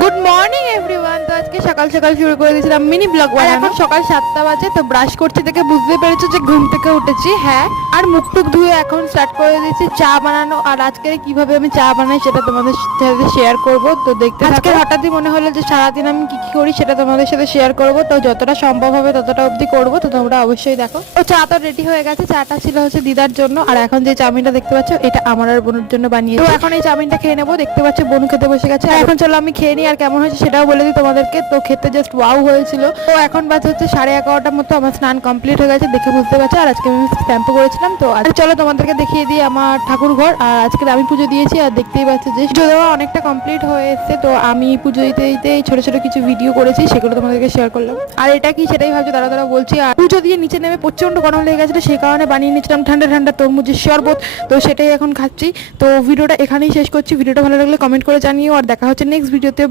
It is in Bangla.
Good morning everyone. তো আজকে সকাল সকাল শুরু করে দিয়েছিলাম মিনি ব্লগ। আর এখন সকাল 7টা বাজে। তো ব্রাশ করছি থেকে বুঝতে পেরেছো যে ঘুম থেকে উঠেছি। হ্যাঁ, আর মুখ টুক ধুয়ে এখন স্টার্ট করে দিয়েছি চা বানানো। আর আজকে কিভাবে আমি চা বানাই সেটা তোমাদের সাথে শেয়ার করব। তো দেখতে আজকে হঠাৎই মনে হলো যে সারাদিন আমি কি কি করি সেটা তোমাদের সাথে শেয়ার করব। তো যতটা সম্ভব হবে ততটা অবধি করব। তো তোমরা অবশ্যই দেখো। তো চা তো রেডি হয়ে গেছে। চাটা ছিল হচ্ছে দিদার জন্য। আর এখন যে চাউমিনটা দেখতে পাচ্ছ এটা আমার আর বোনের জন্য বানিয়েছি। তো এখন এই চাউমিনটা খেয়ে নেবো। দেখতে পাচ্ছ বোন খেতে বসে গেছে। এখন চলো আমি খেয়ে নিই আর কেমন হয়েছে সেটাও বলে দিই তোমাদেরকে। তো খেতে জাস্ট ওয়াও হয়েছিল। তো এখন বাজে হচ্ছে 11:30টার মতো। আমার স্নান কমপ্লিট হয়ে গেছে দেখে বুঝতে পারছো। আর আজকে আমি শ্যাম্পু করেছিলাম। তো আজকে চলো তোমাদেরকে দেখিয়ে দিই আমার ঠাকুর ঘর। আর আজকে আমি পুজো দিয়েছি। আর দেখতেই পাচ্ছ যে পুজো দেওয়া অনেকটা কমপ্লিট হয়ে এসছে। তো আমি পুজো দিতে দিতে ছোট ছোট কিছু ভিডিও করেছি, সেগুলো তোমাদেরকে শেয়ার করলাম। আর এটা কি সেটাই ভাবছো দাঁড়া দাঁড়া বলছি। আর পুজো দিয়ে নিচে নেমে প্রচন্ড গরম লেগে গেছিলো, সেই কারণে বানিয়ে নিয়েছিলাম ঠান্ডা ঠান্ডা তরমুজের শরবত। তো সেটাই এখন খাচ্ছি। তো ভিডিওটা এখানেই শেষ করছি। ভিডিওটা ভালো লাগলে কমেন্ট করে জানিও। আর দেখা হচ্ছে নেক্সট ভিডিওতে।